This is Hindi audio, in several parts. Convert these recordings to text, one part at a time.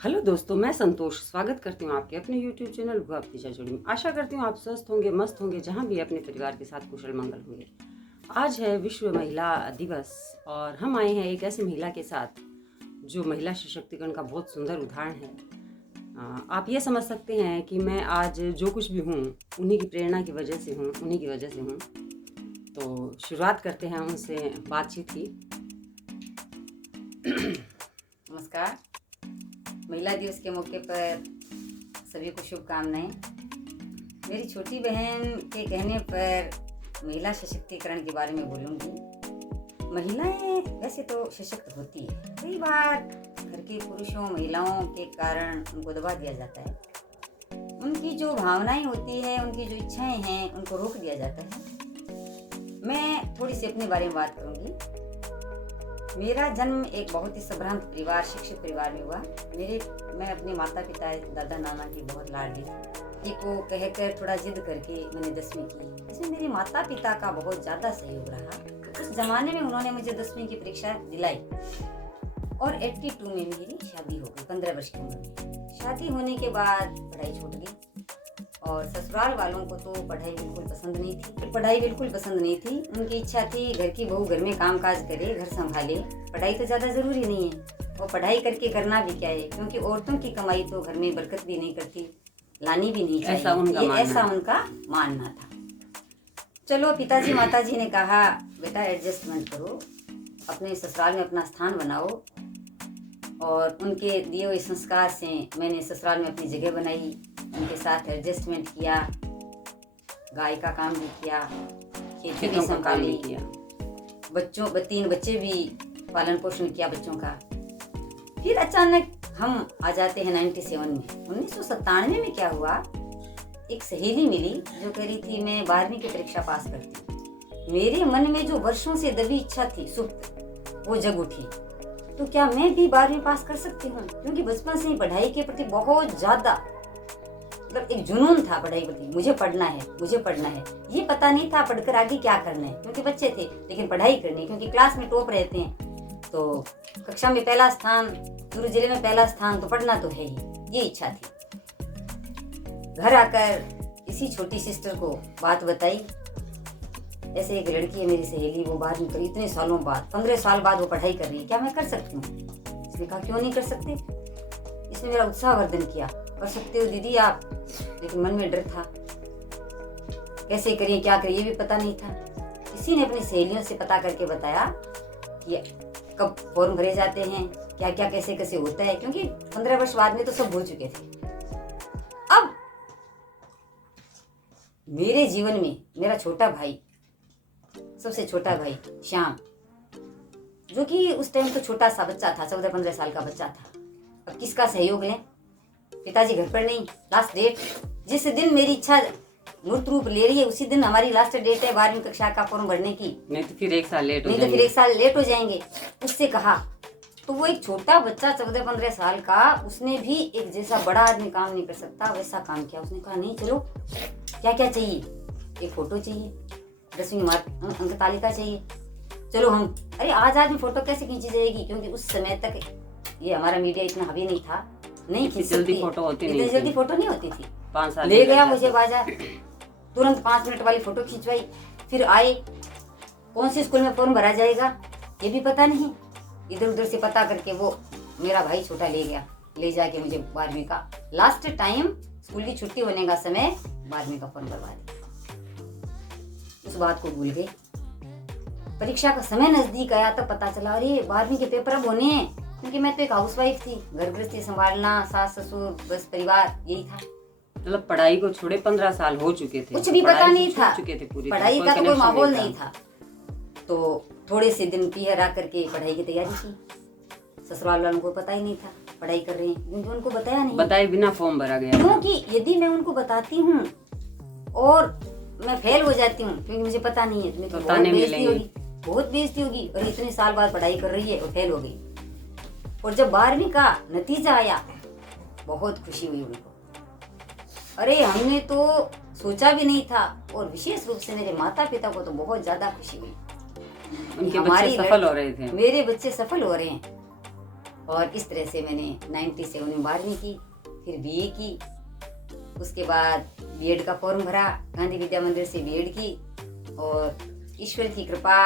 हेलो दोस्तों, मैं संतोष स्वागत करती हूँ आपके अपने YouTube चैनल गुआ भतीजा जोड़ी में। आशा करती हूँ आप स्वस्थ होंगे, मस्त होंगे, जहाँ भी अपने परिवार के साथ कुशल मंगल होंगे। आज है विश्व महिला दिवस और हम आए हैं एक ऐसी महिला के साथ जो महिला सशक्तिकरण का बहुत सुंदर उदाहरण है। आप ये समझ सकते हैं कि मैं आज जो कुछ भी हूँ उन्हीं की प्रेरणा की वजह से हूँ, उन्हीं की वजह से हूँ। तो शुरुआत करते हैं उनसे बातचीत की। नमस्कार। महिला दिवस के मौके पर सभी को शुभकामनाएं। मेरी छोटी बहन के कहने पर महिला सशक्तिकरण के बारे में बोलूँगी। महिलाएं वैसे तो सशक्त होती है, कई बार घर के पुरुषों महिलाओं के कारण उनको दबा दिया जाता है। उनकी जो भावनाएं होती है, उनकी जो इच्छाएं हैं, उनको रोक दिया जाता है। मैं थोड़ी सी अपने बारे में बात करूँगी। मेरा जन्म एक बहुत ही संभ्रांत परिवार, शिक्षित परिवार में हुआ। मैं अपने माता पिता दादा नाना की बहुत लाडली थी। को कहकर थोड़ा जिद करके मैंने 10वीं की। इसमें मेरे माता पिता का बहुत ज़्यादा सहयोग रहा। उस जमाने में उन्होंने मुझे 10वीं की परीक्षा दिलाई और 82 में मेरी शादी हो गई, 15 वर्ष की उम्र में। शादी होने के बाद पढ़ाई छूट गई और ससुराल वालों को तो पढ़ाई बिल्कुल पसंद नहीं थी। उनकी इच्छा थी घर की बहू घर में काम काज करे, घर संभाले। पढ़ाई तो ज़्यादा ज़रूरी नहीं है, और पढ़ाई करके करना भी क्या है, क्योंकि औरतों की कमाई तो घर में बरकत भी नहीं करती, लानी भी नहीं चाहिए। ऐसा उनका मानना था। चलो, पिताजी माताजी ने कहा बेटा एडजस्टमेंट करो, अपने ससुराल में अपना स्थान बनाओ। और उनके दिए हुए संस्कार से मैंने ससुराल में अपनी जगह बनाई, उनके साथ एडजस्टमेंट किया, गाय का काम भी किया, खेती भी संभाली, बच्चों 3 बच्चे भी पालन पोषण किया बच्चों का। फिर अचानक हम आ जाते हैं 97 में। 1997 में क्या हुआ, एक सहेली मिली जो कह रही थी मैं 12वीं की परीक्षा पास करती। मेरे मन में जो वर्षों से दबी इच्छा थी सुप्त, वो जग उठी। तो क्या मैं भी 12वीं पास कर सकती हूँ? क्योंकि बचपन से ही पढ़ाई के प्रति बहुत ज्यादा मतलब एक जुनून था पढ़ाई प्रति। मुझे पढ़ना है। ये पता नहीं था पढ़कर आगे क्या करना है, क्योंकि बच्चे थे, लेकिन पढ़ाई करनी, क्योंकि क्लास में टॉप रहते हैं तो कक्षा में पहला स्थान, पूरे जिले में पहला स्थान, तो पढ़ना तो है ही, ये इच्छा थी। घर आकर इसी छोटी सिस्टर को बात बताई, ऐसे एक लड़की है मेरी सहेली, वो 12वीं करी, इतने सालों बाद, 15 साल बाद वो पढ़ाई कर रही है, क्या मैं कर सकती हूँ? इसने कहा क्यों नहीं कर सकते। इसने मेरा उत्साहवर्धन किया, कर सकते हो दीदी आप। लेकिन मन में डर था, कैसे करिए क्या करिए ये भी पता नहीं था। किसी ने अपनी सहेलियों से पता करके बताया कि कब फॉर्म भरे जाते हैं, क्या क्या कैसे कैसे होता है, क्योंकि 15 वर्ष बाद में तो सब भूल चुके थे। अब मेरे जीवन में मेरा छोटा भाई, सबसे छोटा भाई श्याम, जो कि उस टाइम तो छोटा सा बच्चा था, 14-15 साल का बच्चा था। अब किसका सहयोग लें, पिताजी घर पर नहीं। लास्ट डेट, जिस दिन मेरी इच्छा मूर्त रूप ले रही है उसी दिन हमारी लास्ट डेट है 12वीं कक्षा का फॉर्म भरने की। नहीं तो फिर एक साल लेट हो जाएंगे। उससे कहा, तो वो एक छोटा बच्चा 14-15 साल का, उसने भी एक जैसा बड़ा आदमी काम नहीं कर सकता वैसा काम किया। उसने कहा नहीं चलो, क्या क्या चाहिए, एक फोटो चाहिए, 10वीं अंक तालिका चाहिए, चलो हम। अरे आज में फोटो कैसे खींची जाएगी, क्योंकि उस समय तक ये हमारा मीडिया इतना हावी नहीं था, नहीं खींच सकती, जल्दी फोटो नहीं होती थी। 5 साल ले गया मुझे बाजार, तुरंत 5 मिनट वाली फोटो खिंचवाई। फिर आए, कौन से स्कूल में फॉर्म भरा जाएगा ये भी पता नहीं, इधर उधर से पता करके वो मेरा भाई छोटा ले गया, ले जाके मुझे 12वीं का लास्ट टाइम, स्कूल की छुट्टी होने का समय, 12वीं का फॉर्म भरवा दिया। उस बात को भूल गए। परीक्षा का समय नजदीक आया तब पता चला, अरे 12वीं के पेपर अब होने हैं, क्योंकि मैं तो एक हाउसवाइफ थी, घर गृहस्थी संभालना, सास ससुर बस परिवार, यही था। मतलब पढ़ाई को छोड़े 15 साल हो चुके थे, कुछ भी पता नहीं था, पूरी पढ़ाई का तो कोई माहौल नहीं था। तो थोड़े से दिन पिहर आकर के पढ़ाई की तैयारी की। ससुराल वालों को पता ही नहीं था पढ़ाई कर रहे हैं, क्योंकि उनको बताया नहीं, बताए बिना फॉर्म भरा गया। क्योंकि यदि मैं उनको बताती हूँ और मैं फेल हो जाती हूँ, क्योंकि मुझे पता नहीं है, तो बहुत बेइज्जती होगी। और इतने साल बाद पढ़ाई कर रही है और फेल हो गई। और जब 12वीं का नतीजा आया, बहुत खुशी हुई उनको। अरे हमने तो सोचा भी नहीं था, और विशेष रूप से मेरे माता पिता को तो बहुत ज्यादा खुशी हुई। उनके बच्चे सफल हो रहे थे, मेरे बच्चे सफल हो रहे हैं। और इस तरह से मैंने 97 में 12वीं की, फिर बीए की, उसके बाद बीएड का फॉर्म भरा, गांधी विद्या मंदिर से बीएड की, और ईश्वर की कृपा,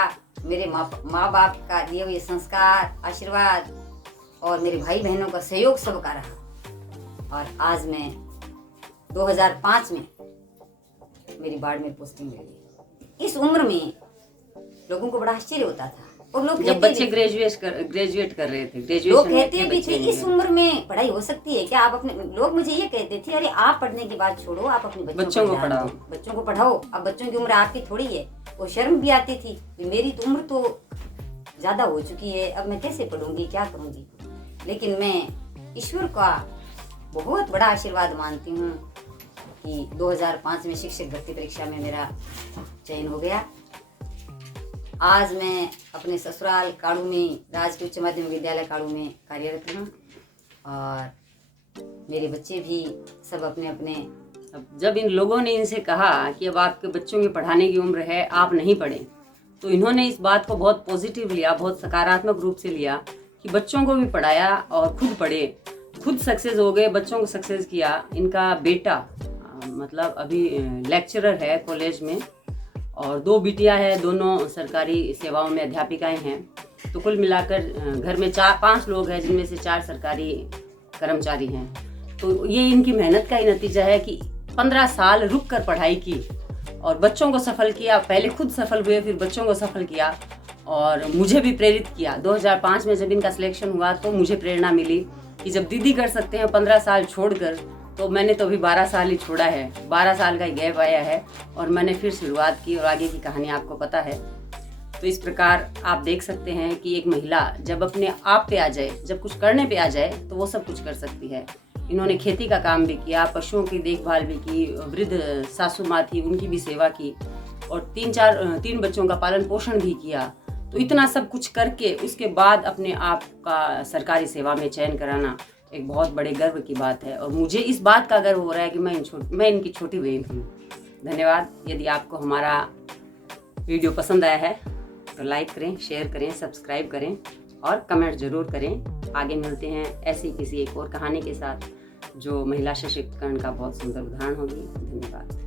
मेरे माँ बाप का दिए हुए संस्कार, आशीर्वाद और मेरे भाई बहनों का सहयोग सबका रहा, और आज मैं 2005 में मेरी बाढ़ में पोस्टिंग मिली। इस उम्र में लोगों को बड़ा आश्चर्य होता था, और लोग जब बच्चे ग्रेजुएट कर रहे थे, लोग कहते भी थे इस उम्र में पढ़ाई हो सकती है क्या? आप अपने, लोग मुझे ये कहते थे, अरे आप पढ़ने की बात छोड़ो, आप अपने बच्चों को पढ़ाओ, अब बच्चों की उम्र आपकी थोड़ी है। वो शर्म भी आती थी, मेरी तो उम्र तो ज्यादा हो चुकी है, अब मैं कैसे पढ़ूंगी, क्या करूंगी। लेकिन मैं ईश्वर का बहुत बड़ा आशीर्वाद मानती हूँ कि 2005 में शिक्षक भर्ती परीक्षा में मेरा चयन हो गया। आज मैं अपने ससुराल काड़ू में राजकीय उच्च माध्यमिक विद्यालय काड़ू में कार्यरत हूँ, और मेरे बच्चे भी सब अपने अपने। अब जब इन लोगों ने इनसे कहा कि अब आपके बच्चों की पढ़ाने की उम्र है, आप नहीं पढ़ें, तो इन्होंने इस बात को बहुत पॉजिटिव लिया, बहुत सकारात्मक रूप से लिया कि बच्चों को भी पढ़ाया और खुद पढ़े, खुद सक्सेस हो गए, बच्चों को सक्सेस किया। इनका बेटा मतलब अभी लेक्चरर है कॉलेज में, और 2 बिटिया है, दोनों सरकारी सेवाओं में अध्यापिकाएं हैं। तो कुल मिलाकर घर में 4-5 लोग हैं, जिनमें से 4 सरकारी कर्मचारी हैं। तो ये इनकी मेहनत का ही नतीजा है कि 15 साल रुक कर पढ़ाई की और बच्चों को सफल किया। पहले खुद सफल हुए, फिर बच्चों को सफल किया, और मुझे भी प्रेरित किया। 2005 में जब इनका सिलेक्शन हुआ तो मुझे प्रेरणा मिली कि जब दीदी कर सकते हैं 15 साल छोड़कर, तो मैंने तो अभी 12 साल ही छोड़ा है, 12 साल का ही गैप आया है, और मैंने फिर शुरुआत की, और आगे की कहानी आपको पता है। तो इस प्रकार आप देख सकते हैं कि एक महिला जब अपने आप पे आ जाए, जब कुछ करने पे आ जाए, तो वो सब कुछ कर सकती है। इन्होंने खेती का काम भी किया, पशुओं की देखभाल भी की, वृद्ध सासू माँ थी उनकी भी सेवा की, और 3 बच्चों का पालन पोषण भी किया। तो इतना सब कुछ करके उसके बाद अपने आप का सरकारी सेवा में चयन कराना एक बहुत बड़े गर्व की बात है, और मुझे इस बात का गर्व हो रहा है कि मैं इनकी छोटी बहन हूँ। धन्यवाद। यदि आपको हमारा वीडियो पसंद आया है तो लाइक करें, शेयर करें, सब्सक्राइब करें और कमेंट जरूर करें। आगे मिलते हैं ऐसी किसी एक और कहानी के साथ जो महिला सशक्तिकरण का बहुत सुंदर उदाहरण होगी। धन्यवाद।